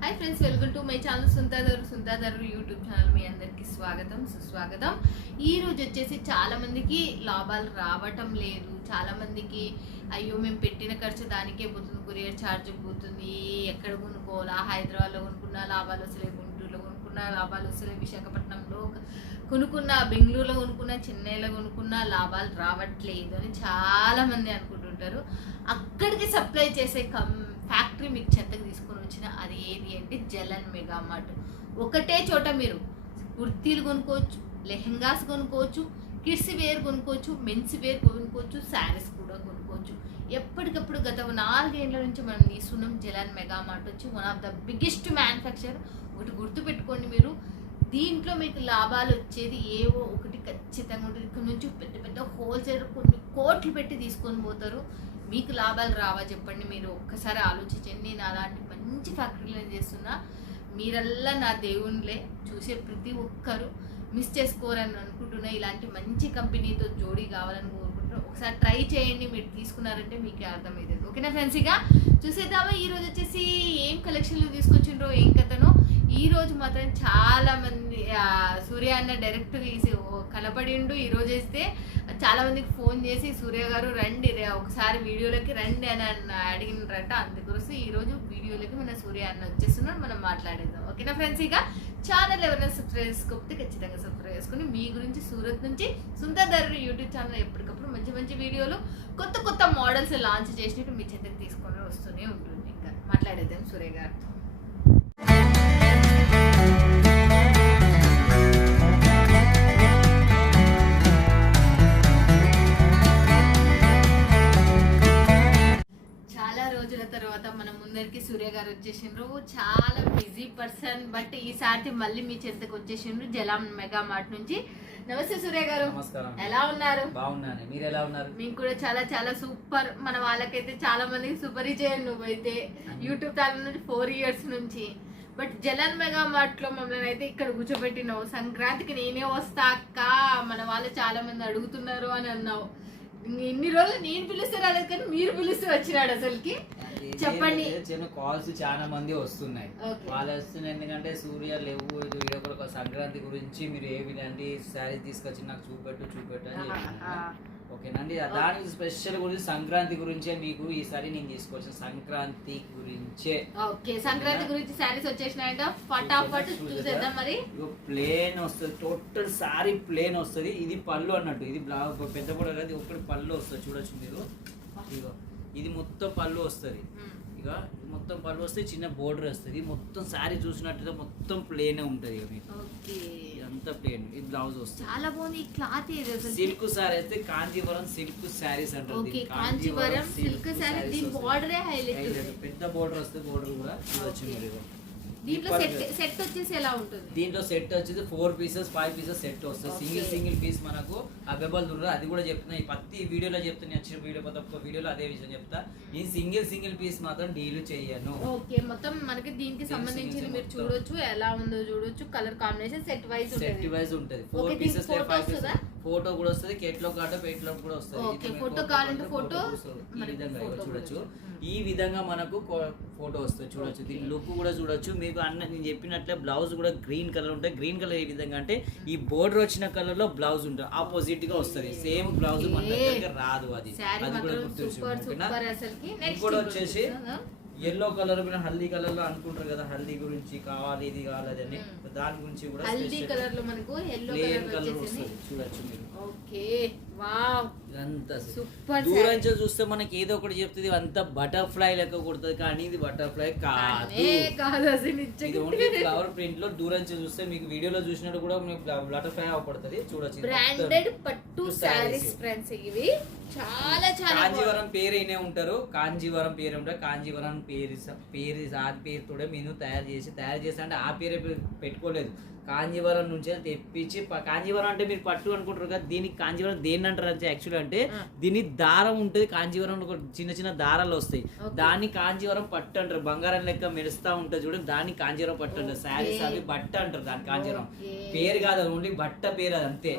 Hi friends welcome to my channel సుంతాదారు సుంతాదారు YouTube channel మీ అందరికీ స్వాగతం సుస్వాగతం. ఈ రోజు వచ్చేసి చాలామందికి లాభాలు రావటం లేదు. చాలామందికి అయ్యో మేము పెట్టిన ఖర్చు దానికే పోతుంది కొరియర్ ఛార్జ్ పోతుంది. ఎక్కడ కొనుక్కోవాలా? హైదరాబాద్లో కొనుక్కున్న లాభాలు వస్తలే గుంటూరులో కొనుక్కున్న లాభాలు వస్తలే విశాఖపట్నంలో కొనుక్కున్న బెంగళూరులో కొనుక్కున్న చెన్నైలో కొనుక్కున్న లాభాలు రావట్లేదు అని చాలామంది అనుకుంటుంటారు. అక్కడికి సప్లై చేసే కం ఫ్యాక్టరీ మీకు చెత్తకు తీసుకొని వచ్చిన అది ఏది అంటే జలన్ మెగా మార్ట్. ఒకటే చోట మీరు కుర్తీలు కొనుక్కోవచ్చు లెహెంగాస్ కొనుక్కోవచ్చు కిడ్స్ వేర్ కొనుక్కోవచ్చు మెన్స్ వేర్ కొనుక్కోవచ్చు శారీస్ కూడా కొనుక్కోవచ్చు. ఎప్పటికప్పుడు గత నాలుగేళ్ళ నుంచి మనం తీసుకున్నాం జలాన్ మెగా మార్ట్ వచ్చి one of the biggest manufacture ఒకటి గుర్తుపెట్టుకోండి మీరు. దీంట్లో మీకు లాభాలు వచ్చేది ఏవో ఒకటి ఖచ్చితంగా ఉంటుంది. ఇక్కడ నుంచి పెద్ద పెద్ద హోల్సేల్ కొన్ని కోట్లు పెట్టి తీసుకొని పోతారు. మీకు లాభాలు రావా చెప్పండి. మీరు ఒక్కసారి ఆలోచించండి. నేను అలాంటి మంచి ఫ్యాక్టరీలు చేస్తున్నా. మీరల్లా నా దేవునిలే చూసే ప్రతి ఒక్కరు మిస్ చేసుకోరని అనుకుంటున్నా. ఇలాంటి మంచి కంపెనీతో జోడీ కావాలని కోరుకుంటున్నా. ఒకసారి ట్రై చేయండి. మీరు తీసుకున్నారంటే మీకే అర్థమవుతుంది ఓకేనా ఫ్రెండ్స్? ఇక చూసేద్దామా? ఈ రోజు వచ్చేసి ఏం కలెక్షన్లు తీసుకొచ్చిండ్రో ఏం కథనో? ఈరోజు మాత్రం చాలా మంది సూర్య అన్న డైరెక్ట్ తీసి కలపడిండు ఈరోజు ఈ అయితే చాలా మందికి ఫోన్ చేసి సూర్య గారు రండి రే ఒకసారి వీడియోలోకి రండి అని అన్న అడిగినారంట. అందుకోసం ఈరోజు రోజు వీడియోలోకి మన సూర్య అన్న వచ్చేస్తున్నాడు. మనం మాట్లాడేద్దాం. ఓకేనా ఫ్రెండ్స్? ఇక ఛానల్ ఎవరైనా సబ్స్క్రైబ్ చేసుకోకపోతే ఖచ్చితంగా సబ్స్క్రైబ్ చేసుకుని మీ గురించి సూరత్ నుంచి సుందరదారు యూట్యూబ్ ఛానల్ ఎప్పటికప్పుడు మంచి మంచి వీడియోలు కొత్త కొత్త మోడల్స్ లాంచ్ చేసినట్టు మీ చేతికి తీసుకొని వస్తూనే ఉంటుంది. ఇంకా మాట్లాడేద్దాం సూర్య గారితో. సూర్య గారు వచ్చేసిండ్రు. చాలా బిజీ పర్సన్ బట్ ఈసారి మళ్ళీ మీ చెంతకు వచ్చేసిండ్రు జలాం మెగా మార్ట్ నుంచి. నమస్తే సూర్య గారు. ఎలా ఉన్నారు? బాగున్నాను. మీరు ఎలా ఉన్నారు? మీకు కూడా చాలా చాలా సూపర్ మన వాళ్ళకైతే చాలా మందికి సూపర్ ఇచ్చేయండి నువ్వైతే. యూట్యూబ్ ఛానల్ నుంచి ఫోర్ ఇయర్స్ నుంచి. బట్ జలన్ మెగా మార్ట్లో మమ్మల్ని అయితే ఇక్కడ కూర్చోబెట్టినావు. సంక్రాంతికి నేనే వస్తా అక్క. మన వాళ్ళు చాలా మంది అడుగుతున్నారు అని అన్నావు. ఇన్ని రోజులు నేను పిలిస్తే రాలేదు కానీ మీరు పిలిస్తే వచ్చినాడు అసలుకి చెప్పండి. చిన్న కాల్స్ చాలా మంది వస్తున్నాయి. వాళ్ళు వస్తున్నాయి ఎందుకంటే సూర్య లేవు వీడియో సంక్రాంతి గురించి మీరు ఏ విధండి శారీ తీసుకొచ్చి నాకు చూపెట్టు చూపెట్టు అని. ఓకేనండి దానికి స్పెషల్ గురించి సంక్రాంతి గురించే మీకు ఈసారి నేను తీసుకొచ్చిన సంక్రాంతి గురించే. ఓకే సంక్రాంతి గురించి శారీస్ వచ్చేసినాయంట. ఫటాఫట్ చూసేద్దాం మరి. ప్లేన్ వస్తుంది. టోటల్ సారీ ప్లేన్ వస్తుంది. ఇది పళ్ళు అన్నట్టు. ఇది బ్లౌజ్ పెద్ద కూడా కాదు ఒకటి పళ్ళు వస్తుంది. చూడొచ్చు మీరు. ఇగో ఇది మొత్తం పళ్ళు వస్తుంది. మ్మ్. ఇక మొత్తం పళ్ళు వస్తే చిన్న బోర్డర్ వస్తుంది. మొత్తం శారీ చూసినట్టుగా మొత్తం ప్లేన్ ఉంటుంది ఇక మీకు. ప్లేన్ ఇది బ్లౌజ్ వస్తుంది చాలా బాగుంది ఈ క్లాత్ ఏది అసలు సిల్క్ సారీ అయితే కాంజీవరం సిల్క్ శారీస్ అంటారు ఓకే. కాంచీవరం సిల్క్ సారీ దీని. బార్డరే హైలైట్. పెద్ద బోర్డర్ వస్తుంది బోర్డర్ కూడా ఇగో. దీంట్లో ఈ సెట్ వచ్చేసి ఎలా ఉంటుంది? దీంట్లో సెట్ వచ్చేది four pieces five pieces set వస్తుంది. సింగిల్ సింగిల్ పీస్ మనకు అవైలబుల్ ఉండదు అది కూడా చెప్తున్నా. ఈ ప్రతి వీడియోలో చెప్తున్నా. వచ్చిన వీడియో ప్రతి ఒక్క వీడియోలో అదే విషయం చెప్తా. నేను సింగిల్ సింగిల్ పీస్ మాత్రం డీల్ చేయను. ఓకే మొత్తం మనకి దీనికి సంబంధించి మీరు. చూడొచ్చు. ఎలా ఉందో చూడొచ్చు. Colour combination set wise set wise ఉంటుంది. Four pieces five? Pieces photo కూడా వస్తుంది కేట్లో కాట పేట్లో కూడా వస్తుంది. photo photo కావాలంటే వస్తుంది. ఈ విధంగా చూడొచ్చు. ఈ విధంగా మనకు ఫోటో వస్తుంది చూడొచ్చు. దీని లుక్ కూడా చూడొచ్చు. మీకు అన్న నేను చెప్పినట్లే బ్లౌజ్ కూడా గ్రీన్ కలర్ ఉంటుంది గ్రీన్ కలర్ ఏ విధంగా అంటే ఈ బోర్డర్ వచ్చిన కలర్లో బ్లౌజ్ ఉంటుంది ఆపోజిట్గా వస్తుంది. సేమ్ బ్లౌజ్ మన రాదు అది. అది కూడా ఇంకోటి వచ్చేసి ఎల్లో కలర్ మీద హల్దీ కలర్లో అనుకుంటారు కదా హల్దీ గురించి కావాలి ఇది కావాలి అని. దాని గురించి కూడా హల్దీ కలర్లో మనకు ఎల్లో కలర్ వస్తుంది చూడొచ్చు మీరు ఓకే వావ్ ఇదంతా. సూపర్ దూరం నుంచి చూస్తే మనకి ఏదో ఒకటి చెప్తుంది అంతా బటర్ఫ్లై లెక్క కొడుతుంది కానీ ఇది బటర్ఫ్లై కాదు కాదు అసలు ఇది ఓన్లీ ఫ్లవర్ ప్రింట్లో దూరం నుంచి చూస్తే మీకు వీడియోలో చూసినట్టు కూడా మీకు బటర్ఫ్లై అవపడుతుంది చూడొచ్చు బ్రాండెడ్. పట్టు sarees. ఫ్రెండ్స్ ఇవి చాలా చాలా కాంజీవరం పేరు అయినే ఉంటారు. కాంజీవరం పేరు ఉంటారు కాంజీవరం పేరు పేరు ఆ పేరుతోనే నేను తయారు చేసి తయారు చేసి అంటే ఆ పేరే పెట్టుకోలేదు. కాంజీవరం నుంచి తెప్పించి కాంజీవరం అంటే మీరు పట్టు అనుకుంటారు కదా దీనికి కాంజీవరం దేన్ని అంటారు అంటే యాక్చువల్ అంటే. దీని దారం ఉంటుంది కాంజీవరం ఒక చిన్న చిన్న దారాలు వస్తాయి. దాన్ని కాంజీవరం పట్టు అంటారు. బంగారం లెక్క మెరుస్తా ఉంటుంది చూడండి దాన్ని కాంజీవరం పట్టు అంటారు. శారీస్ అవి బట్ట అంటారు దాని కాంజీవరం. పేరు కాదు ఓన్లీ బట్ట పేరు అది అంతే.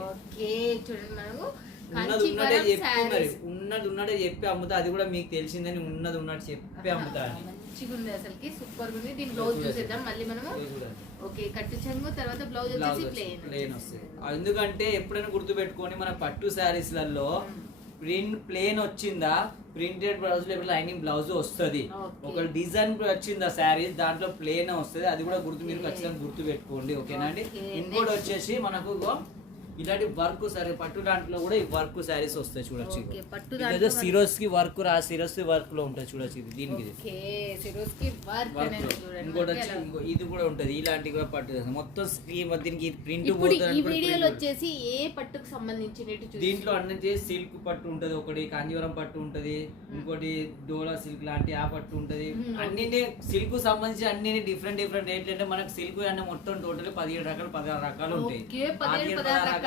చూడండి మనము. ఉన్నది చెప్పి మరి. ఉన్నది ఉన్నదే చెప్పి అమ్ముతా. అది కూడా మీకు తెలిసిందని ఉన్నది ఉన్నట్టు చెప్పి అమ్ముతా ఉంది అసలుకి. సూపర్ ఉంది. దీని బ్లౌజ్ చూసేద్దాం. మళ్ళీ మనము ఓకే కట్టు చెంగు తర్వాత బ్లౌజ్ వచ్చేసి వచ్చి ప్లేన్ ప్లేన్ వస్తుంది. ఆ, ఎందుకంటే ఎప్పుడైనా గుర్తుపెట్టుకొని మన పట్టు శారీస్లలో ప్రింట్ ప్లేన్ వచ్చిందా ప్రింటెడ్ బ్లౌజ్ లేకపోతే లైనింగ్ బ్లౌజ్ వస్తుంది. ఒక డిజైన్ వచ్చిందా శారీస్ దాంట్లో ప్లేన్ వస్తుంది. అది కూడా గుర్తు మీరు. ఖచ్చితంగా గుర్తు పెట్టుకోండి ఓకేనా అండి? ఇంకోటి. వచ్చేసి మనకు ఇలాంటి వర్క్ సరే పట్టు దాంట్లో కూడా ఈ వర్క్ శారీస్ వస్తాయి చూడొచ్చు సిరోస్కి వర్క్ రా సిరోస్ వర్క్లో ఉంటుంది చూడొచ్చు ఇది దీనికి ఇంకోటి వచ్చి ఇది కూడా ఉంటది ఇలాంటి కూడా పట్టు మొత్తం స్క్రీన్ దీనికి ప్రింట్ ఇప్పుడు ఈ వీడియోలో వచ్చేసి ఏ పట్టుకు సంబంధించినట్టు దీంట్లో అన్ని సిల్క్ పట్టు ఉంటది ఒకటి కాంజీవరం పట్టు ఉంటది ఇంకోటి డోలా సిల్క్ లాంటి ఆ పట్టు ఉంటది. అన్ని సిల్క్ సంబంధించి అన్ని డిఫరెంట్ డిఫరెంట్ ఏంటంటే మనకు సిల్క్ అన్ని మొత్తం టోటల్ పదిహేడు రకాలు పదహారు రకాలు ఉంటాయి.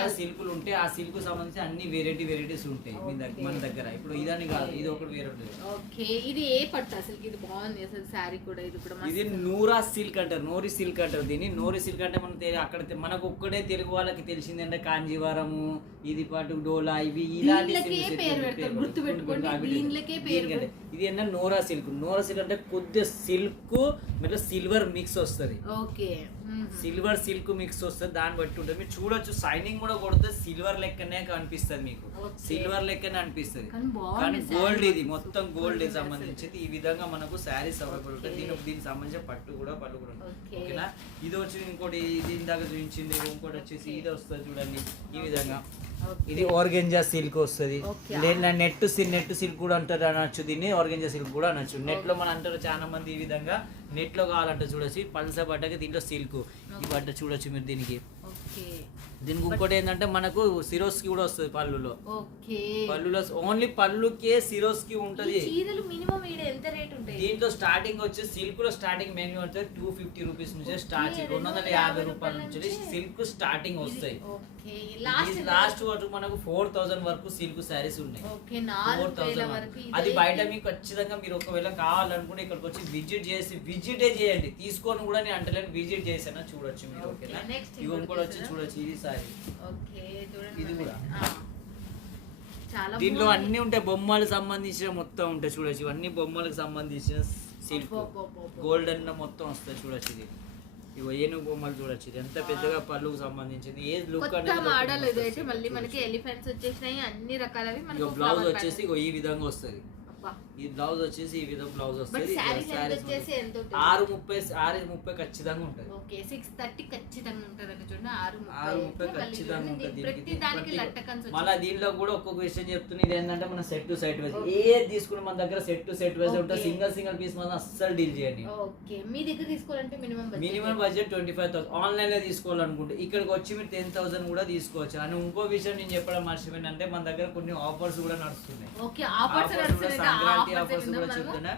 రకాల. సిల్కులు ఉంటాయి ఆ సిల్క్ సంబంధించి అన్ని వెరైటీ వెరైటీస్ ఉంటాయి మీ దగ్గర మన దగ్గర. ఇప్పుడు ఇదని కాదు ఇది ఒకటి వేరే ఉంటుంది ఓకే ఇది ఏ పట్టు? అసలు ఇది బాగుంది అసలు శారీ కూడా ఇది కూడా ఇది. నూరా సిల్క్ అంటారు నోరి సిల్క్ అంటారు దీన్ని. నోరి సిల్క్ అంటే మనం అక్కడ మనకు ఒక్కడే తెలుగు వాళ్ళకి తెలిసిందంటే కాంజీవరము ఇది పాటు డోలా ఇవి ఇలాంటి. ఇది ఏంటంటే నోరా సిల్క్. నోరా సిల్క్ అంటే కొద్దిగా సిల్క్ మళ్ళీ సిల్వర్ మిక్స్ వస్తుంది. ఓకే. సిల్వర్ సిల్క్ మిక్స్ వస్తుంది దాన్ని బట్టి ఉంటుంది. మీరు చూడొచ్చు సైనింగ్ కూడా కొడితే సిల్వర్ లెక్కనే కనిపిస్తుంది మీకు. సిల్వర్ లెక్కనే అనిపిస్తుంది. కానీ గోల్డ్ ఇది. మొత్తం గోల్డ్. సంబంధించింది. ఈ విధంగా మనకు శారీస్ అవైలబుల్ Okay. దీనికి దీనికి సంబంధించిన పట్టు కూడా పళ్ళు కూడా. ఓకేనా? ఇది వచ్చి ఇంకోటి ఇది ఇందాక చూపించింది ఇంకోటి వచ్చేసి ఇది వస్తుంది చూడండి. ఈ విధంగా. ఇది ఆర్గెంజా సిల్క్ వస్తుంది. లేదా నెట్ సిల్క్ నెట్ సిల్క్ కూడా అంటారు అనొచ్చు. దీన్ని ఆర్గెంజా సిల్క్ కూడా అనొచ్చు. నెట్లో మనం అంటారు చాలా మంది ఈ విధంగా. నెట్లో కావాలంటే చూడొచ్చు. పల్స బట్టకి దీంట్లో సిల్క్. ఈ బట్ట చూడొచ్చు మీరు దీనికి. దీనికి ఇంకోటి ఏంటంటే మనకు సిరోస్కి కూడా వస్తుంది పళ్ళులో. పళ్ళులో ఓన్లీ పళ్ళుకే సిరోస్కి ఉంటది దీంట్లో స్టార్టింగ్ వచ్చి సిల్క్లో స్టార్టింగ్ మెన్యూ అంటే టూ ఫిఫ్టీ రూపీస్ నుంచి స్టార్ట్ రెండు వందల యాభై రూపాయల నుంచి సిల్క్ స్టార్టింగ్ వస్తాయి. ఓకే లాస్ట్ లాస్ట్ వరకు మనకు ఫోర్ థౌసండ్ వరకు సిల్క్ శారీస్ ఉన్నాయి. ఓకే ఫోర్ థౌసండ్ అది బయట మీకు ఖచ్చితంగా మీరు ఒకవేళ కావాలనుకుంటే ఇక్కడికి వచ్చి విజిట్ చేసి విజిటే చేయండి. తీసుకొని కూడా నేను అంటలేను విజిట్ చేసాను చూడొచ్చు మీరు ఓకేనా? ఇవి కూడా వచ్చి? చూడొచ్చు ఇది సారీ ఓకే ఇది కూడా. దీంట్లో. అన్ని ఉంటాయి బొమ్మలకు సంబంధించిన మొత్తం ఉంటాయి చూడొచ్చు. ఇవన్నీ బొమ్మలకు సంబంధించిన సిల్క్. గోల్డెన్ మొత్తం వస్తాయి చూడొచ్చు ఇది. ఇగో ఏనుగు బొమ్మలు చూడొచ్చు ఇది. ఎంత పెద్దగా పళ్ళుకు సంబంధించింది. ఏ లుక్ కొత్త మోడల్ ఇదైతే మళ్ళీ మనకి ఎలిఫెంట్స్ వచ్చేసినాయి అన్ని రకాలవి మనకి బ్లౌజ్ వచ్చేసి ఇగో ఈ విధంగా వస్తుంది. ఈ బ్లౌజ్ వచ్చేసి ఈ విధంగా బ్లౌజ్ వస్తుంది. ఆరు ముప్పై ఆరు ముప్పై ఖచ్చితంగా ఉంటుంది. ఓకే సిక్స్ థర్టీ ఖచ్చితంగా ఉంటుంది చూడండి ఆరు ఆరు ముప్పై ఖచ్చితంగా ఉంటుంది ప్రతి దీనికి. లట్టకన్స్ మళ్ళీ దీనిలో కూడా ఒక్కొక్క విషయం చెప్తున్నా ఇది ఏంటంటే మన సెట్ టు సెట్ వైజ్. ఏ తీసుకున్న మన దగ్గర సెట్ టు సెట్ వైజ్ ఉంటుంది. సింగల్ సింగల్ పీస్ మనం అస్సలు డీల్ చేయండి ఓకే. మీ దగ్గర తీసుకోవాలంటే minimum minimum budget twenty five thousand ఆన్లైన్లో తీసుకోవాలనుకుంటే ఇక్కడికి వచ్చి మీరు టెన్ థౌసండ్ కూడా తీసుకోవచ్చు. అని ఇంకో విషయం నేను చెప్పడం మర్చిపోయిందంటే మన దగ్గర కొన్ని ఆఫర్స్ కూడా నడుస్తున్నాయి. ఓకే ఆఫర్స్ సంక్రాంతి ఆఫర్స్ కూడా చెప్తున్నా.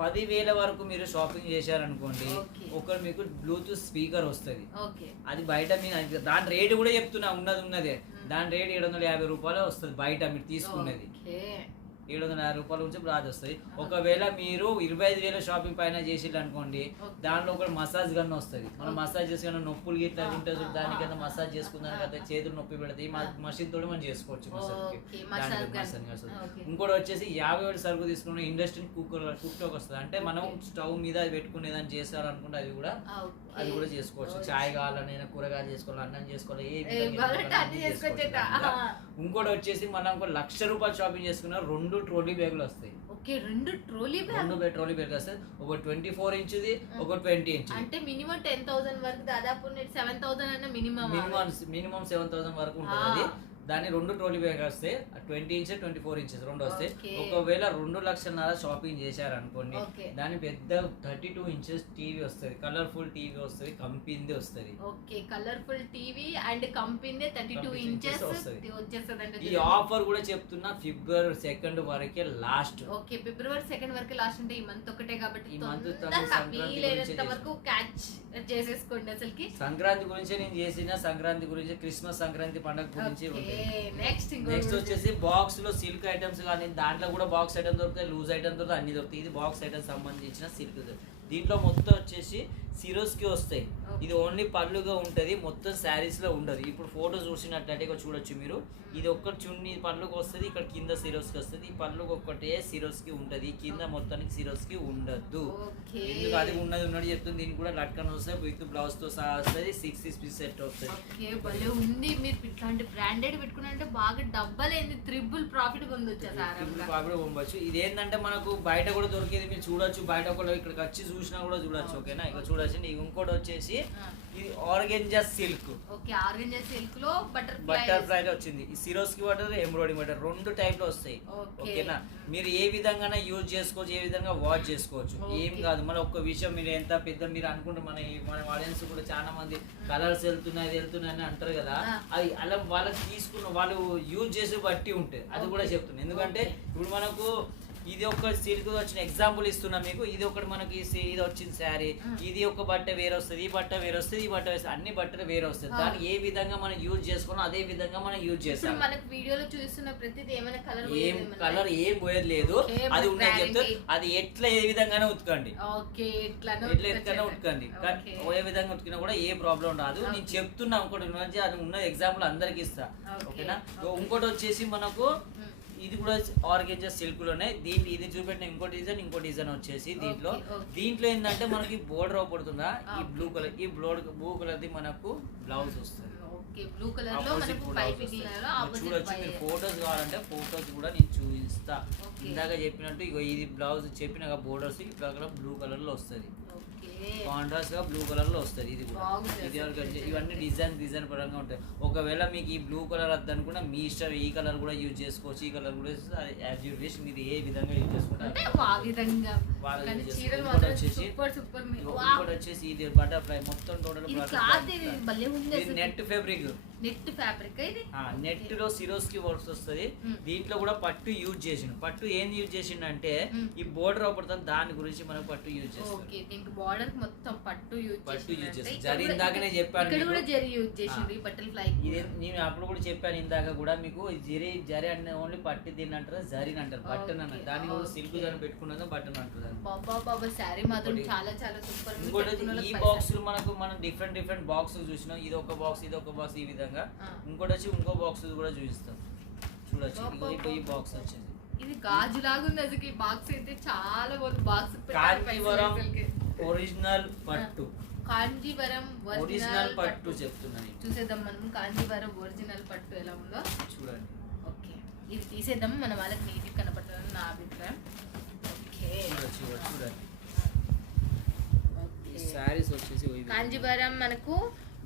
పదివేల వరకు మీరు షాపింగ్ చేశారనుకోండి. ఒకరు మీకు బ్లూటూత్ స్పీకర్ వస్తుంది. అది బయట మీరు దాని రేట్ కూడా చెప్తున్నా ఉన్నది ఉన్నదే. దాని రేట్ ఏడు వందల యాభై రూపాయలు వస్తుంది బయట మీరు తీసుకున్నది. ఏడు వందల యాభై రూపాయల నుంచి రాదు వస్తుంది ఒకవేళ మీరు ఇరవై ఐదు వేల షాపింగ్ పైన చేసిల్లు అనుకోండి. దాంట్లో ఒక మసాజ్ గన్ వస్తుంది మనం. మసాజ్ చేసుకున్న నొప్పులు గిట్లా ఉంటుంది దానికైతే మసాజ్ చేసుకున్నాను కదా చేతులు నొప్పి పెడతాయి. మషిన్ తోటి మనం చేసుకోవచ్చు మసాజ్. ఇంకోటి వచ్చేసి యాభై వేలు సరుకు తీసుకున్న ఇండస్ట్రీ కుక్కర్ కుక్టోకి వస్తుంది అంటే మనం. స్టవ్ మీద పెట్టుకునేదాన్ని చేస్తారనుకుంటే అది కూడా అది కూడా చేసుకోవచ్చు. చాయ్ కావాలన్నా కూరగాయలు చేసుకోవాలి అన్నం చేసుకోవాలి ఏ. ఇంకోటి వచ్చేసి మనం ఒక లక్ష రూపాయలు షాపింగ్ చేసుకున్న రెండు ట్రోలీ బ్యాగులు వస్తాయి. ఓకే రెండు ట్రోలీ బ్యాగ్? రెండు ట్రోలీ బ్యాగులు వస్తాయి. ఒక ట్వంటీ ఫోర్ ఇంచుది ఒక ట్వంటీ ఇంచ్ అంటే మినిమం టెన్ థౌసండ్ వరకు దాదాపు సెవెన్ థౌసండ్ అన్న minimum minimum minimum seven thousand వరకు ఉంటుంది అది ఆ. దాని రెండు ట్రోలీ బ్యాగ్ వస్తాయి twenty inches twenty four inches రెండు వస్తాయి Okay. ఒకవేళ రెండు లక్షన్నర షాపింగ్ చేశారనుకోండి Okay. దాని పెద్ద థర్టీ టూ ఇంచెస్ టీవీ వస్తుంది కలర్ఫుల్ టీవీ వస్తుంది కంపెనీది వస్తుంది okay colourful TV and company thirty two 32 inches వస్తది. వచ్చేస్తుంది ఈ ఆఫర్ కూడా చెప్తున్నా ఫిబ్రవరి సెకండ్ వరకే లాస్ట్ ఓకే ఫిబ్రవరి సెకండ్ వరకు లాస్ట్ అంటే ఈ మంత్ ఒకటే కాబట్టి ఈ గురించే వరకు క్యాచ్ చేసేసుకోండి అసలుకి సంక్రాంతి గురించి నేను చేసిన సంక్రాంతి గురించి క్రిస్మస్ సంక్రాంతి పండుగ గురించి నెక్స్ట్ నెక్స్ట్ వచ్చేసి బాక్స్లో సిల్క్ ఐటమ్స్ కానీ దాంట్లో కూడా బాక్స్ ఐటమ్ దొరుకుతాయి లూజ్ ఐటమ్ దొరుకుతాయి అన్ని దొరుకుతాయి. ఇది బాక్స్ ఐటమ్ సంబంధించిన సిల్క్ దీంట్లో మొత్తం వచ్చేసి సిరోస్కి వస్తాయి. ఇది ఓన్లీ పళ్ళుగా ఉంటది మొత్తం శారీస్లో ఉండదు. ఇప్పుడు ఫోటో చూసినట్లయితే ఇక్కడ చూడొచ్చు మీరు. ఇది ఒక్క చున్ని పళ్ళుకి వస్తుంది ఇక్కడ కింద సిరోస్కి వస్తుంది. ఈ పళ్ళుకి ఒక్కటే సిరోస్కి ఉంటది. కింద మొత్తానికి సిరోస్కి ఉండదు. ఎందుకు అది ఉన్నది ఉన్నది చెప్తుంది? దీనికి కూడా లట్కన్ వస్తాయి విత్ బ్లౌజ్తో సహా వస్తుంది సిక్స్ పీస్ సెట్ వస్తుంది ఉంది. మీరు ఇట్లాంటి బ్రాండెడ్ పెట్టుకున్నారంటే బాగా డబ్బలేంది. త్రిబుల్ ప్రాఫిట్ పొందొచ్చు సారంగా కూడా పంపచ్చు ఇది ఏంటంటే మనకు బయట కూడా దొరికేది మీరు చూడొచ్చు. బయట కూడా ఇక్కడికి వచ్చి చూసినా కూడా చూడొచ్చు. ఓకేనా? ఇక చూడొచ్చు. నీకు ఇంకోటి వచ్చేసి ఆర్గెంజా సిల్క్. ఓకే ఆరెంజ్ సిల్క్లో బటర్ఫ్లై బటర్ఫ్లై వచ్చింది. ఈ సిరోస్కి బటర్ ఎంబ్రాయిడరీ బటర్ రెండు టైప్లో వస్తాయి. ఓకే. ఓకేనా? మీరు ఏ విధంగా యూజ్ చేసుకోవచ్చు ఏ విధంగా వాచ్ చేసుకోవచ్చు. ఏం కాదు. మన ఒక్క విషయం మీరు ఎంత పెద్ద మీరు అనుకుంటే మన మన ఆడియన్స్ కూడా చాలా మంది కలర్స్ వెళ్తున్నాయి వెళ్తున్నాయి అని అంటారు కదా. అది అలా వాళ్ళకి తీసుకున్న వాళ్ళు యూజ్ చేసే బట్టి ఉంటుంది. అది కూడా. చెప్తున్నాను ఎందుకంటే. ఇప్పుడు మనకు ఇది ఒక సిల్క్ వచ్చిన ఎగ్జాంపుల్ ఇస్తున్నా మీకు. ఇది ఒకటి మనకి ఇది వచ్చింది శారీ. ఇది ఒక బట్ట వేరే వస్తుంది ఈ బట్ట వేరే వస్తుంది ఈ బట్ట వస్తుంది. అన్ని బట్టలు వేరే వస్తుంది. దాన్ని ఏ విధంగా మనం యూజ్ చేసుకోనో అదే విధంగా మనం యూజ్ చేస్తాం. మనకు వీడియోలో చూస్తున్న ప్రతిదీ ఏమైనా కలర్ ఏం కలర్ ఏం పోయేది లేదు. అది ఉన్నది చెప్తే. అది ఎట్లా ఏ విధంగానే ఉతకండి. ఓకే ఎట్లా ఎట్లనే ఉతకండి. కానీ ఏ విధంగా ఉతికినా కూడా ఏ ప్రాబ్లం రాదు. నేను చెప్తున్నా ఇంకోటి అది ఉన్న ఎగ్జాంపుల్ అందరికి ఇస్తా. ఓకే, ఓకేనా? ఓకే. ఇంకోటి వచ్చేసి మనకు ఇది కూడా ఆర్గెంజా సిల్క్లోనే దీంట్లో ఇది చూపెట్టిన ఇంకో డిజైన్ ఇంకో డిజైన్ వచ్చేసి దీంట్లో. దీంట్లో ఏంటంటే మనకి బోర్డర్ అవపడుతుందా ఈ. బ్లూ కలర్ ఈ బ్లూ బ్లూ కలర్ ది మనకు బ్లౌజ్ వస్తుంది. బ్లూ కలర్లో మనకు చూడొచ్చు మీరు ఫోటోస్ కావాలంటే ఫోటోస్ కూడా నేను చూపిస్తా. ఇందాక చెప్పినట్టు ఇగో ఇది బ్లౌజ్ చెప్పిన బోర్డర్స్ ఇక్కడ బ్లూ కలర్లో వస్తుంది. కాంట్రాస్ట్గా బ్లూ కలర్లో వస్తుంది ఇది కూడా. ఇది వరకు. ఇవన్నీ డిజైన్ డిజైన్ పరంగా ఉంటాయి. ఒకవేళ మీకు ఈ బ్లూ కలర్ వద్దనుకున్నా మీ ఇష్టం ఈ కలర్ కూడా యూజ్ చేసుకోవచ్చు ఈ కలర్ కూడా యాజ్ యూ విష్ మీరు ఏ విధంగా యూజ్ చేసుకుంటారు వచ్చేసి- ఇంకోటి వచ్చేసి ఇది బటర్ఫ్లై మొత్తం total net fabric net fabric ఇది నెట్లో సిరోస్కి వర్క్స్ వస్తుంది. దీంట్లో కూడా పట్టు యూజ్ చేసిండు పట్టు ఏం యూజ్ చేసిండు అంటే. ఈ బోర్డర్ అవపడుతుంది దాని గురించి మనం పట్టు యూజ్ చేస్తాం ఓకే దీనికి బార్డర్ మొత్తం పట్టు యూజ్ పట్టు. చేస్తారు. ఇక్కడ జరీ ఇందాకనే చెప్పాను ఇక్కడ. కూడా జరీ యూజ్ చేసిండ్రు ఈ బట్టల్ ఫ్లై ఇది నేను అప్పుడు కూడా చెప్పాను ఇందాక కూడా మీకు జరి జరి అంటే ఓన్లీ పట్టి దీన్ని అంటారు జరీని అంటారు బట్టన్ అన్నారు Okay, దాన్ని కూడా సిల్క్. దాన్ని పెట్టుకున్నది బట్టన్ అంటారు. బాబా బాబా శారీ మాత్రం చాలా చాలా సూపర్. ఇంకోటి ఈ బాక్స్ మనకు మనం డిఫరెంట్ డిఫరెంట్ బాక్స్ చూసినాం ఇది ఒక బాక్స్ ఇది ఒక బాక్స్ ఈ విధంగా ఆ. ఇంకోటి వచ్చి ఇంకో బాక్స్ కూడా చూపిస్తాం. చూడొచ్చు. ఈ బాక్స్ వచ్చింది. ఇది గాజు లాగా ఉంది అసలు ఈ బాక్స్ అయితే చాలా బాక్స్ కాంచీవరం ఒరిజినల్ పట్టు. కాంజీవరం ఒరిజినల్ పట్టు చెప్తున్నాను నేను. చూసేద్దాం మనం. కాంజీవరం ఒరిజినల్ పట్టు ఎలా ఉందో. చూడండి. ఓకే. ఇది తీసేద్దాం. మన వాళ్ళకి నీట్గా కనపడుతుందని నా అభిప్రాయం. ఓకే. చూడండి. శారీస్ వచ్చేసి. కాంజీవరం మనకు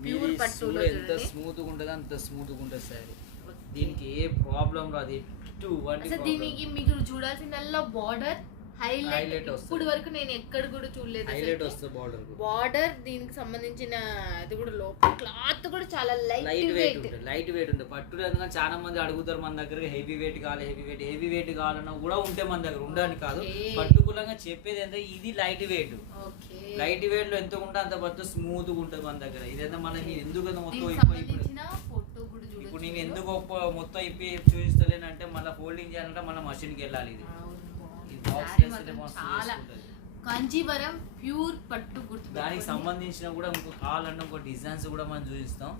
ప్యూర్ సూడు ఎంత. స్మూత్గా ఉంటుంది అంత స్మూత్గా ఉంటుంది ఓకే. దీనికి ఏ ప్రాబ్లం రాదు ఎటు అసలు. దీనికి మీరు చూడాల్సిందల్లా బార్డర్ హైలైట్. ఇప్పుడు వరకు నేను ఎక్కడ కూడా చూడలేదు హైలైట్ వస్తుంది బార్డర్ బార్డర్ దీనికి సంబంధించిన ఇది కూడా లోపల క్లాత్ కూడా చాలా లైట్ వెయిట్ లైట్ వెయిట్ ఉంటుంది పట్టు ఎందుకంటే చాలా మంది అడుగుతారు మన దగ్గర హెవీ వెయిట్ కావాలి హెవీ వెయిట్ హెవీ వెయిట్ కావాలన్నా కూడా ఉంటే మన దగ్గర ఉండడానికి కాదు. పర్టికులర్గా చెప్పేది ఏంటంటే ఇది లైట్ వెయిట్ ఓకే లైట్ వెయిట్లో ఎంత ఉంటే అంత పట్టు స్మూత్గా ఉంటుంది మన దగ్గర ఇదైతే మన Okay. ఎందుకు మొత్తం దీనికి ఇప్పుడు నేను. ఎందుకు మొత్తం ఇప్పి చూపిస్తలేనంటే మళ్ళీ ఫోల్డింగ్ చేయాలంటే మళ్ళీ మషిన్కి వెళ్ళాలి ఇది. కాంచీవరం ప్యూర్ పట్టు గుర్తు దానికి సంబంధించిన కూడా ఇంకో కావాలన్న ఒక డిజైన్స్ కూడా మనం చూపిస్తాం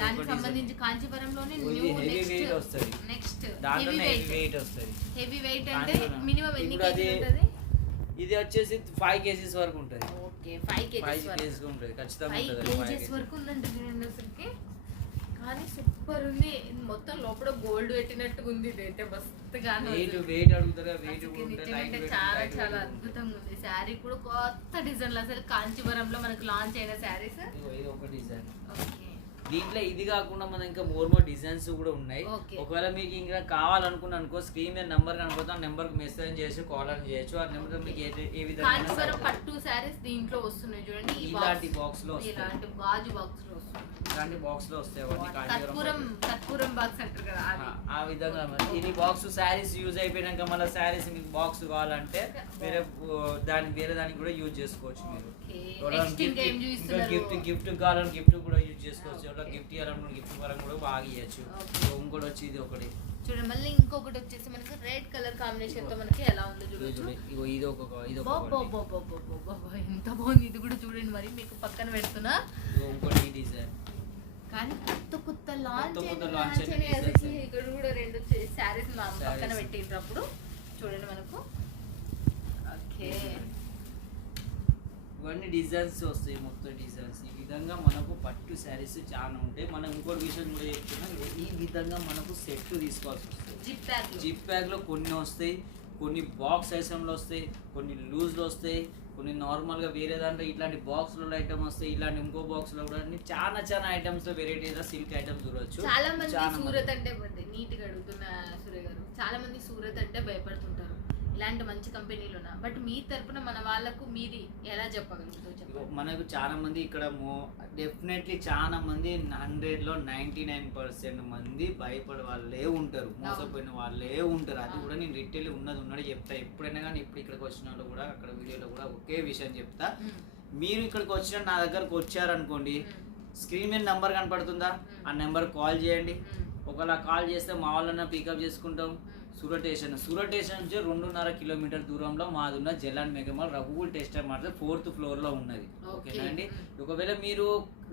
దానికి. సంబంధించి కాంచీవరంలోనే weight నెక్స్ట్ వస్తది. నెక్స్ట్ హెవీ దాంట్లోనే హెవీ వెయిట్ వెయిట్ వస్తుంది హెవీ వెయిట్ అంటే. మినిమం ఎన్ని కేజీలు ఉంటుంది ఇది వచ్చేసి ఫైవ్ కేజీస్ వరకు ఉంటుంది ఓకే ఫైవ్ కేజీస్ వరకు. కేజీస్ ఉంటుంది ఖచ్చితంగా ఫైవ్ ఉంటుంది five కేజీస్ kgs. వరకు ఉందండి చూడండి అసలుకి. కానీ సూపర్ ఉంది. మొత్తం లోపల గోల్డ్ పెట్టినట్టుగా ఉంది ఇదైతే మస్తుగా చాలా చాలా అద్భుతంగా ఉంది. శారీ కూడా కొత్త డిజైన్లు అసలు కాంచీవరంలో మనకు లాంచ్ అయిన శారీస్ ఒక డిజైన్ ఓకే దీంట్లో ఇది కాకుండా మన ఇంకా మోర్ మోర్ డిజైన్స్ కూడా ఉన్నాయి. ఒకవేళ మీకు ఇంకా కావాలనుకున్న అనుకో స్క్రీన్ మీద నెంబర్ కనుకోతే ఆ నెంబర్ మెసేజ్ చేసి కాల్ అని చేయొచ్చు. ఆ నెంబర్ మీకు ఏ విధంగా పట్టు శారీస్ దీంట్లో వస్తున్నాయి చూడండి. ఇలాంటి. బాక్స్లో ఇలాంటి గాజు బాక్స్లో వస్తుంది ఇలాంటి బాక్స్లో వస్తాయి కర్పూరం బాక్స్ అంటారు కదా ఆ, విధంగా ఇది బాక్స్ శారీస్ యూజ్ అయిపోయినాక మళ్ళీ శారీస్ మీకు బాక్స్ కావాలంటే వేరే దాని వేరే దానికి కూడా యూజ్ చేసుకోవచ్చు మీరు. గిఫ్ట్ గిఫ్ట్ కావాలని గిఫ్ట్ కూడా యూజ్ చేసుకోవచ్చు. ఎవరో గిఫ్ట్ ఇవ్వాలనుకున్న గిఫ్ట్ పరంగా కూడా బాగా ఇవ్వచ్చు. ఇంకోటి వచ్చి ఇది ఒకటి. చూడండి మళ్ళీ ఇంకొకటి వచ్చేసి మనకి రెడ్ కలర్ కాంబినేషన్తో మనకి ఎలా ఉందో చూడొచ్చు. చూడు, ఇగో ఇది ఒక ఇది ఎంత బాగుంది ఇది కూడా చూడండి మరి మీకు పక్కన పెడుతున్నా. ఇంకోటి ఈ డిజైన్ కానీ కొత్త కొత్త లాంచ్. అసలు ఇక్కడ కూడా రెండు శారీస్ మా పక్కన. పెట్టినప్పుడు చూడండి మనకు. ఓకే. ఇవన్నీ డిజైన్స్ వస్తాయి మొత్తం డిజైన్స్ ఈ విధంగా మనకు పట్టు శారీస్ చాలా ఉంటాయి. మనం ఇంకోటి విషయం కూడా చెప్తున్నాం ఈ విధంగా మనకు సెట్ తీసుకోవాల్సి వస్తుంది. జిప్ ప్యాక్ జిప్ బ్యాగ్లో కొన్ని వస్తాయి కొన్ని బాక్స్ ఐటమ్లు వస్తాయి కొన్ని లూజ్లు వస్తాయి కొన్ని నార్మల్గా వేరే దాంట్లో ఇట్లాంటి బాక్స్లో ఐటమ్ వస్తాయి ఇలాంటి ఇంకో బాక్స్లో కూడా అన్ని చాలా చాలా ఐటమ్స్ వెరైటీగా సిల్క్ ఐటమ్స్ చూడొచ్చు. చాలా మంది. సూరత్ అంటే నీట్గా అడుగుతున్న సూర్య గారు. చాలా మంది సూరత్ అంటే భయపడుతుంటారు ఇలాంటి మంచి కంపెనీలు ఉన్నా. బట్ మీ తరపున మన వాళ్ళకు మీది ఎలా చెప్పగలుగుతారు మనకు చాలా మంది ఇక్కడ డెఫినెట్లీ చాలా మంది హండ్రెడ్లో నైన్టీ నైన్ పర్సెంట్ మంది భయపడే వాళ్ళే ఉంటారు. మోసపోయిన వాళ్ళే ఉంటారు. అది కూడా నేను రిటైల్ ఉన్నది ఉన్నది చెప్తా. ఎప్పుడైనా కానీ ఇప్పుడు ఇక్కడికి వచ్చిన వాళ్ళు కూడా అక్కడ వీడియోలో కూడా ఒకే విషయం చెప్తా. మీరు ఇక్కడికి వచ్చిన నా దగ్గరకు వచ్చారనుకోండి. స్క్రీన్ మీద నెంబర్ కనపడుతుందా? ఆ నెంబర్ కాల్ చేయండి. ఒకవేళ కాల్ చేస్తే మా వాళ్ళన్న పికప్ చేసుకుంటాం. సూరత్ స్టేషన్ నుంచి రెండున్నర కిలోమీటర్ దూరంలో మాదున్న జలాన్ మెగమాల్ రఘువుల్ టెస్టర్ మాత్రం ఫోర్త్ ఫ్లోర్లో ఉన్నది. ఓకే. ఓకేనా అండి. ఒకవేళ మీరు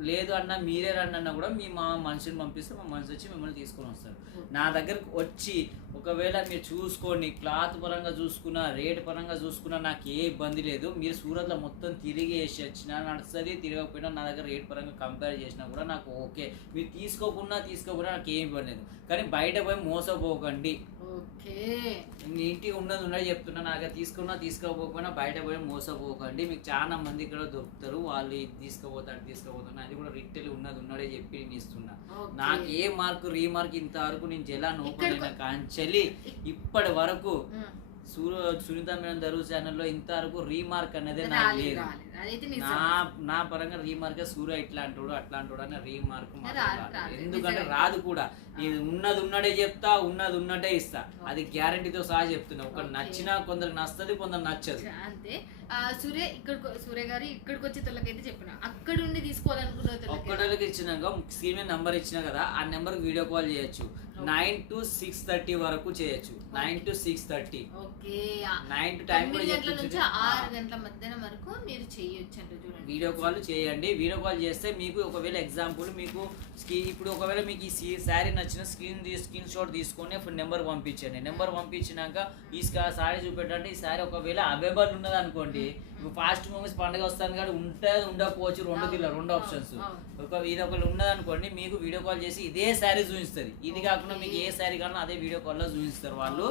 లేదు అన్న మీరే రండి అన్నా కూడా మీ మా మనిషిని పంపిస్తే మా మనిషి వచ్చి మిమ్మల్ని తీసుకొని వస్తారు. నా దగ్గరకు వచ్చి ఒకవేళ మీరు చూసుకోండి క్లాత్ పరంగా చూసుకున్నా రేట్ పరంగా చూసుకున్నా నాకు ఏ ఇబ్బంది లేదు. మీరు సూరత్లో మొత్తం తిరిగి వేసి వచ్చినా నడుస్తుంది తిరగకపోయినా నా దగ్గర రేట్ పరంగా కంపేర్ చేసినా కూడా నాకు ఓకే. మీరు తీసుకోకుండా తీసుకోకుండా నాకు ఏం ఇబ్బంది లేదు. కానీ బయట పోయి మోసపోకండి. ఓకే. మీ ఇంటికి ఉన్నది ఉన్నది చెప్తున్నా. నాకు తీసుకున్నా తీసుకోకపోయినా బయట పోయి మోసపోకండి. మీకు చాలా మంది ఇక్కడ దొరుకుతారు. వాళ్ళు ఇది తీసుకోపోతారు అది కూడా రిట్టెలు ఉన్నది ఉన్నదే చెప్పి నేను ఇస్తున్నా. నాకు ఏ మార్కు రీమార్క్ ఇంతవరకు నేను జలాన్ ఓపెన్ ఇక్కడికి- అయిన కాంచెలి ఇప్పటి వరకు మ్మ్. సూర సునీత మేడం దరువు ఛానల్లో ఇంతవరకు రీమార్క్ అనేది నాకు లేదు. నా నా పరంగా రీమార్క్ సూర్య ఇట్లా అంటాడు అట్లా అంటాడు అని రీమార్క్. ఎందుకంటే. రాదు కూడా. నేను ఉన్నది ఉన్నడే చెప్తా ఉన్నది ఉన్నట్టే ఇస్తా. అది గ్యారంటీతో సహా చెప్తున్నా. ఒక. నచ్చినా కొందరికి నచ్చదు కొందరు నచ్చదు. అంతే. సూర్య ఇక్కడ సూర్య గారు ఇక్కడికి వచ్చే తొలకైతే చెప్పిన. అక్కడ ఉండి తీసుకోవాలనుకున్న ఇచ్చినాక స్క్రీన్ మీద నంబర్ ఇచ్చిన కదా ఆ నెంబర్ వీడియో కాల్ చేయొచ్చు. నైన్ టు సిక్స్ థర్టీ వరకు చేయొచ్చు. Nine to six thirty. Okay. Nine to time కూడా ఆరు గంటల మధ్యాహ్నం వరకు మీరు చేయొచ్చు చూడండి. వీడియో కాల్ చేయండి. వీడియో కాల్ చేస్తే మీకు ఒకవేళ ఎగ్జాంపుల్ మీకు స్క్రీ- ఇప్పుడు ఒకవేళ మీకు ఈ శారీ నచ్చిన స్క్రీన్ స్క్రీన్ షాట్ తీసుకొని ఇప్పుడు నెంబర్ పంపించండి. నెంబర్ పంపించినాక ఈ శారీ చూపెట్టండి. ఈ శారీ ఒకవేళ అవైలబుల్ ఉన్నది అనుకోండి ఇప్పుడు ఫాస్ట్ మూవీస్ పండుగ వస్తాను కానీ ఉంటుంది ఉండకపోవచ్చు రెండు దిల్ల రెండు ఆప్షన్స్. ఒక ఇది ఒకవేళ ఉన్నది అనుకోండి మీకు వీడియో కాల్ చేసి ఇదే శారీ చూపిస్తుంది ఇది కాకుండా మీకు ఏ శారీ కావాలో అదే వీడియో కాల్లో చూపిస్తారు వాళ్ళు.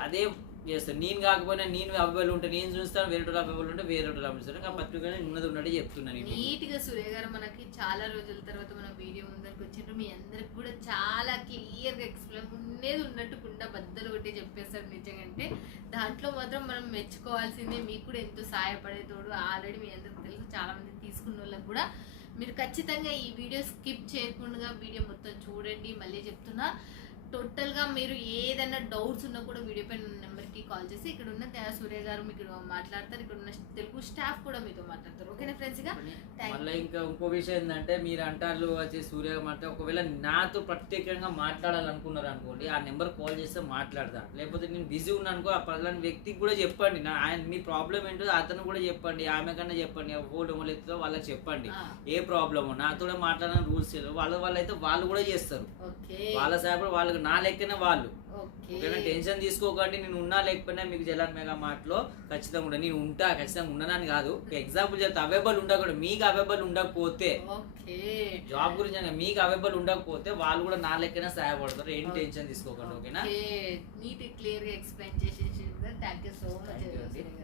అదే చేస్తాను నేను కాకపోయినా నేను అవైలబుల్ ఉంటే నేను చూస్తాను వేరే అవైలబుల్ ఉంటే వేరే అవైలబుల్ ఆ పర్టికులర్ ఉన్నది ఉన్నట్టు చెప్తున్నాను నీట్గా సూర్య గారు మనకి చాలా రోజుల తర్వాత మన వీడియో ముందరికి వచ్చిండ్రు. మీ అందరికి కూడా చాలా క్లియర్గా ఎక్స్ప్లెయిన్ ఉండేది ఉన్నట్టు కుండా బద్దలు కొట్టి చెప్పేస్తారు నిజంగా అంటే. దాంట్లో మాత్రం మనం మెచ్చుకోవాల్సిందే మీకు కూడా ఎంతో సహాయపడేతోడు ఆల్రెడీ మీ అందరికి తెలుసు చాలా మంది తీసుకున్న వాళ్ళకి కూడా. మీరు ఖచ్చితంగా ఈ వీడియో స్కిప్ చేయకుండా వీడియో మొత్తం చూడండి. మళ్ళీ చెప్తున్నా టోటల్గా మీరు ఏదైనా డౌట్స్ ఉన్నా కూడా వీడియో పైన నెంబర్కి కాల్ చేసి ఇక్కడ ఉన్న సూర్య గారు మీకు మాట్లాడతారు ఇక్కడ ఉన్న తెలుగు స్టాఫ్ కూడా మీతో మాట్లాడతారు. ఓకేనా ఫ్రెండ్స్గా మళ్ళీ ఇంకా ఇంకో విషయం ఏంటంటే మీరు అంటారు వచ్చి సూర్య మాట ఒకవేళ నాతో ప్రత్యేకంగా మాట్లాడాలనుకున్నారు అనుకోండి ఆ నెంబర్ కాల్ చేస్తే మాట్లాడతా. లేకపోతే నేను బిజీ ఉన్నాను అనుకో ఆ పలాని వ్యక్తికి కూడా చెప్పండి. నా ఆయన మీ ప్రాబ్లం ఏంటో అతను కూడా చెప్పండి ఆమె కన్నా చెప్పండి ఫోన్ నెంబర్ ఎత్తుతో వాళ్ళకి చెప్పండి. ఏ ప్రాబ్లమ్ నాతో కూడా మాట్లాడని రూల్స్ వాళ్ళ వాళ్ళు అయితే వాళ్ళు కూడా చేస్తారు. ఓకే. వాళ్ళ సేపటి వాళ్ళకి నా లెక్కనే వాళ్ళు. ఓకేనా టెన్షన్ తీసుకోకండి నేను ఉన్నా లేకపోయినా మీకు జలాన్ మెగా మాటలో ఖచ్చితంగా ఉంటా నేను ఉంటా ఖచ్చితంగా ఉన్నానని కాదు. ఎగ్జాంపుల్ చెప్తే అవైలబుల్ ఉండకూడదు మీకు అవైలబుల్ ఉండకపోతే జాబ్ గురించి మీకు అవైలబుల్ ఉండకపోతే వాళ్ళు కూడా నా లెక్కనే సహాయపడతారు. ఏం టెన్షన్ తీసుకోకండి ఓకేనా? నీట్ క్లియర్గా ఎక్స్ప్లెయిన్ చేసేసి థ్యాంక్ యూ సో మచ్.